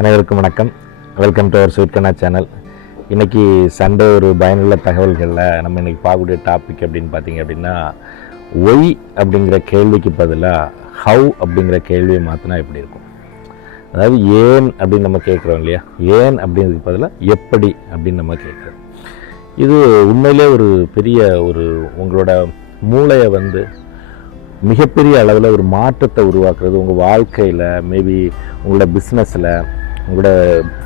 அனைவருக்கும் வணக்கம். Welcome to our Sweetkanna channel இன்றைக்கி சண்டே ஒரு பயனுள்ள தகவல்களில் நம்ம இன்றைக்கி பார்க்கக்கூடிய டாபிக் அப்படின்னு பார்த்தீங்க அப்படின்னா ஒய் அப்படிங்கிற கேள்விக்கு பதிலாக ஹவு அப்படிங்கிற கேள்வியை மாற்றினா எப்படி இருக்கும்? அதாவது ஏன் அப்படின்னு நம்ம கேட்குறோம் இல்லையா? ஏன் அப்படிங்கிறதுக்கு பதிலாக எப்படி அப்படின்னு நம்ம கேட்குறோம். இது உண்மையிலே ஒரு பெரிய ஒரு உங்களோட மூளையை வந்து மிகப்பெரிய அளவில் ஒரு மாற்றத்தை உருவாக்குறது உங்கள் வாழ்க்கையில் மேபி உங்களோட பிஸ்னஸில் உங்களோட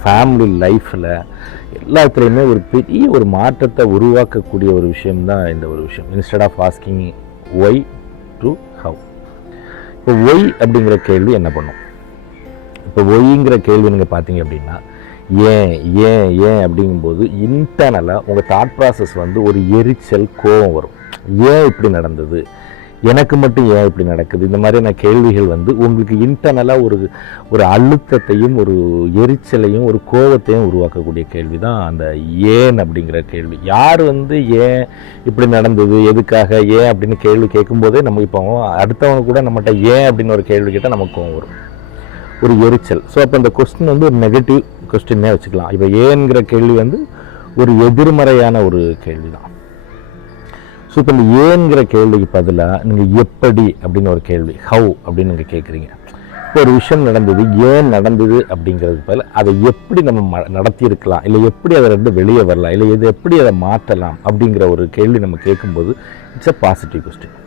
ஃபேமிலி லைஃப்பில் எல்லாத்துலேயுமே ஒரு பெரிய ஒரு மாற்றத்தை உருவாக்கக்கூடிய ஒரு விஷயம்தான் இந்த ஒரு விஷயம். Instead of asking why to how இப்போ ஒய் அப்படிங்கிற கேள்வி என்ன பண்ணும்? இப்போ ஒய்ங்கிற கேள்வி நீங்கள் பார்த்தீங்க அப்படின்னா ஏன் ஏன் ஏன் அப்படிங்கும்போது இன்டர்னலாக உங்கள் தாட் ப்ராசஸ் வந்து ஒரு எரிச்சல் கோபம் வரும். ஏன் இப்படி நடந்தது? எனக்கு மட்டும் ஏன் இப்படி நடக்குது? இந்த மாதிரியான கேள்விகள் வந்து உங்களுக்கு இன்டர்னலாக ஒரு ஒரு அழுத்தத்தையும் ஒரு எரிச்சலையும் ஒரு கோபத்தையும் உருவாக்கக்கூடிய கேள்வி தான் அந்த ஏன் அப்படிங்கிற கேள்வி. யார் வந்து ஏன் இப்படி நடந்தது? எதுக்காக ஏன் அப்படின்னு கேள்வி கேட்கும்போதே நம்ம இப்போ அடுத்தவங்க கூட நம்மகிட்ட ஏன் அப்படின்னு ஒரு கேள்வி கேட்டால் நமக்கு கோவம் வரும். ஒரு எரிச்சல். ஸோ அப்போ அந்த கொஸ்டின் வந்து ஒரு நெகட்டிவ் கொஸ்டின்னே வச்சுக்கலாம். இப்போ ஏங்கிற கேள்வி வந்து ஒரு எதிர்மறையான ஒரு கேள்வி தான் ஸோ இப்போ இந்த ஏங்கிற கேள்விக்கு பதிலாக நீங்கள் எப்படி அப்படின்னு ஒரு கேள்வி ஹவு அப்படின்னு நீங்கள் கேட்குறீங்க இப்போ ஒரு விஷயம் நடந்தது ஏன் நடந்தது அப்படிங்கிறதுக்கு பதில் அதை எப்படி நம்ம ம நடத்தியிருக்கலாம் இல்லை எப்படி அதை ரெண்டு வெளியே வரலாம் இல்லை இது எப்படி அதை மாற்றலாம் அப்படிங்கிற ஒரு கேள்வி நம்ம கேட்கும்போது இட்ஸ் அ பாசிட்டிவ் கொஸ்டின்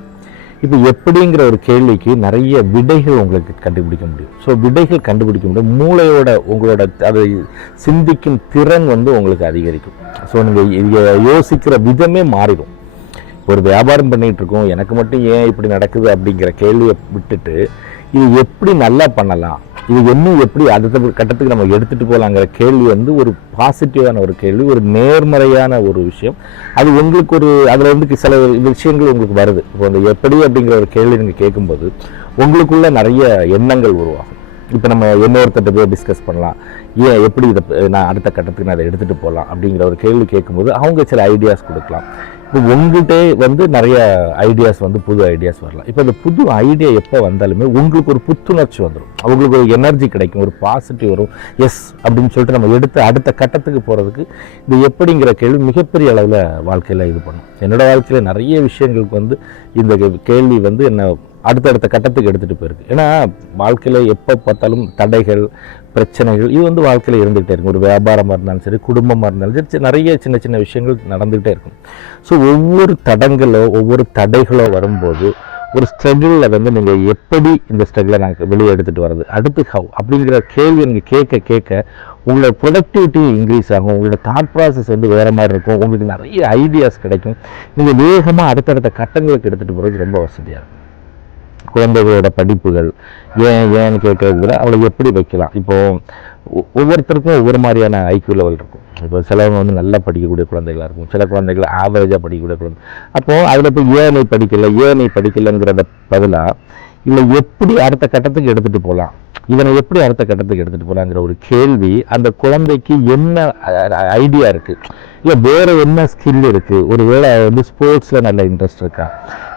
இப்போ எப்படிங்கிற ஒரு கேள்விக்கு நிறைய விடைகள் உங்களுக்கு கண்டுபிடிக்க முடியும். ஸோ விடைகள் கண்டுபிடிக்க முடியும் மூளையோட உங்களோட அதை சிந்திக்கும் திறன் வந்து உங்களுக்கு அதிகரிக்கும். ஸோ நீங்கள் யோசிக்கிற விதமே மாறிடும். ஒரு வியாபாரம் பண்ணிகிட்டு இருக்கோம் எனக்கு மட்டும் ஏன் இப்படி நடக்குது அப்படிங்கிற கேள்வியை விட்டுட்டு இது எப்படி நல்லா பண்ணலாம்? இது இன்னும் எப்படி அடுத்த கட்டத்துக்கு நம்ம எடுத்துகிட்டு போகலாங்கிற கேள்வி வந்து ஒரு பாசிட்டிவான ஒரு கேள்வி ஒரு நேர்மறையான ஒரு விஷயம். அது உங்களுக்கு ஒரு அதில் வந்து சில விஷயங்கள் உங்களுக்கு வருது. இப்போ அந்த எப்படி அப்படிங்கிற ஒரு கேள்வி நீங்கள் கேட்கும்போது உங்களுக்குள்ள நிறைய எண்ணங்கள் உருவாகும். இப்போ நம்ம இன்னொருத்தட்ட போய் டிஸ்கஸ் பண்ணலாம். ஏன் எப்படி இதை நான் அடுத்த கட்டத்துக்கு நான் அதை எடுத்துகிட்டு போகலாம் அப்படிங்கிற ஒரு கேள்வி கேட்கும்போது அவங்க சில ஐடியாஸ் கொடுக்கலாம். இப்போ உங்கள்கிட்டே வந்து நிறைய ஐடியாஸ் வந்து புது ஐடியாஸ் வரலாம். இப்போ இந்த புது ஐடியா எப்போ வந்தாலுமே உங்களுக்கு ஒரு புத்துணர்ச்சி வந்துடும் அவங்களுக்கு ஒரு எனர்ஜி கிடைக்கும் ஒரு பாசிட்டிவ் வரும். எஸ் அப்படின்னு சொல்லிட்டு நம்ம எடுத்து அடுத்த கட்டத்துக்கு போகிறதுக்கு இது எப்படிங்கிற கேள்வி மிகப்பெரிய அளவில் வாழ்க்கையில் இது பண்ணும். என்னோடய வாழ்க்கையில் நிறைய விஷயங்களுக்கு வந்து இந்த கேள்வி வந்து என்ன அடுத்தடுத்த கட்டத்துக்கு எடுத்துகிட்டு போயிருக்கு. ஏன்னா வாழ்க்கையில் எப்போ பார்த்தாலும் தடைகள் பிரச்சனைகள் இது வந்து வாழ்க்கையில் இருந்துகிட்டே இருக்கும். ஒரு வியாபாரமாக இருந்தாலும் சரி குடும்பமாக இருந்தாலும் சரி நிறைய சின்ன சின்ன விஷயங்கள் நடந்துகிட்டே இருக்கும். ஸோ ஒவ்வொரு தடங்களோ ஒவ்வொரு தடைகளோ வரும்போது ஒரு ஸ்ட்ரகிளில் வந்து நீங்கள் எப்படி இந்த ஸ்ட்ரகிளை நாங்கள் வெளியே எடுத்துகிட்டு வர்றது? அடுத்து ஹவ் அப்படிங்கிற கேள்வி நீங்கள் கேட்க கேட்க உங்களோட ப்ரொடக்டிவிட்டி இன்க்ரீஸ் ஆகும். உங்களோட தாட் ப்ராசஸ் வந்து வேறு மாதிரி இருக்கும். உங்களுக்கு நிறைய ஐடியாஸ் கிடைக்கும். நீங்கள் வேகமாக அடுத்தடுத்த கட்டங்களுக்கு எடுத்துகிட்டு போகிறது ரொம்ப வசதியாக இருக்கும். குழந்தைகளோட படிப்புகள் ஏன் ஏன்னு கேட்கறதுல அவளை எப்படி வைக்கலாம்? இப்போது ஒவ்வொருத்தருக்கும் ஒவ்வொரு மாதிரியான ஐக்கியூ லெவல் இருக்கும். இப்போ சிலவங்க வந்து நல்லா படிக்கக்கூடிய குழந்தைகளாக இருக்கும். சில குழந்தைகள் ஆவரேஜாக படிக்கக்கூடிய குழந்தை அப்போது அதில் போய் ஏன் நீ படிக்கல ஏன் நீ படிக்கலைங்கிறத பதிலாக இல்லை எப்படி அடுத்த கட்டத்துக்கு எடுத்துகிட்டு போகலாம் இதனை எப்படி அடுத்த கட்டத்துக்கு எடுத்துகிட்டு போகலாங்கிற ஒரு கேள்வி அந்த குழந்தைக்கு என்ன ஐடியா இருக்குது இல்லை வேறு என்ன ஸ்கில் இருக்குது ஒரு வேளை வந்து ஸ்போர்ட்ஸில் நல்ல இன்ட்ரெஸ்ட் இருக்கா?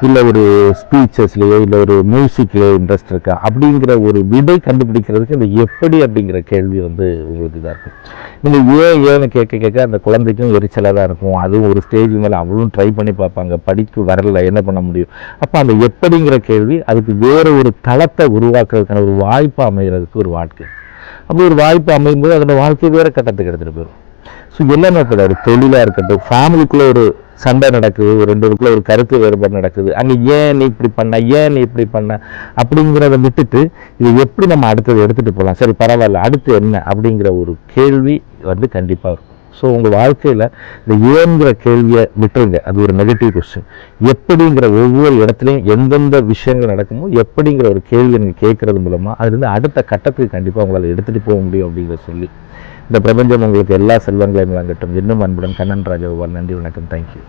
இல்லை ஒரு ஸ்பீச்சஸ்லேயோ இல்லை ஒரு மியூசிக்லேயோ இன்ட்ரெஸ்ட் இருக்கா? அப்படிங்கிற ஒரு விடை கண்டுபிடிக்கிறதுக்கு இந்த எப்படி அப்படிங்கிற கேள்வி வந்து உங்களுக்கு இதாக இருக்கும். நீங்கள் ஏன் ஏன்னு கேட்க கேட்க அந்த குழந்தைக்கும் எரிச்சலாக தான் இருக்கும். அதுவும் ஒரு ஸ்டேஜ் மேலே அவளும் ட்ரை பண்ணி பார்ப்பாங்க. படிப்பு வரல என்ன பண்ண முடியும்? அப்போ அந்த எப்படிங்கிற கேள்வி அதுக்கு வேறு ஒரு தளத்தை உருவாக்குறதுக்கான ஒரு வாய்ப்பு அமைகிறதுக்கு ஒரு வாழ்க்கை. அப்படி ஒரு வாய்ப்பு அமையும் போது அதோட வாழ்க்கை வேறு கட்டத்துக்கு எடுத்துகிட்டு போயிடும் ஸோ எல்லாமே இப்போ ஒரு தொழிலாக இருக்கட்டும் ஃபேமிலிக்குள்ளே ஒரு சண்டை நடக்குது ஒரு ரெண்டு பேருக்குள்ள ஒரு கருத்து வேறுபாடு நடக்குது. அங்கே ஏன் நீ இப்படி பண்ண ஏன் நீ இப்படி பண்ண அப்படிங்கிறத விட்டுட்டு இது எப்படி நம்ம அடுத்தது எடுத்துகிட்டு போகலாம் சரி பரவாயில்ல அடுத்து என்ன அப்படிங்கிற ஒரு கேள்வி வந்து கண்டிப்பாக இருக்கும். ஸோ உங்கள் வாழ்க்கையில் இந்த ஏங்கிற கேள்வியை விட்டுருங்க. அது ஒரு நெகட்டிவ் கொஸ்டின் எப்படிங்கிற ஒவ்வொரு இடத்துலையும் எந்தெந்த விஷயங்கள் நடக்குமோ எப்படிங்கிற ஒரு கேள்வி நீங்கள் கேட்குறது மூலமாக அதுலேருந்து அடுத்த கட்டத்துக்கு கண்டிப்பாக உங்களால் எடுத்துகிட்டு போக முடியும் அப்படிங்கிறத சொல்லி இந்த பிரபஞ்சம் உங்களுக்கு எல்லா செல்வங்களையும் வழங்கட்டும். இன்னும் அன்புடன் கண்ணன் ராஜகோபால் நன்றி வணக்கம். தேங்க்யூ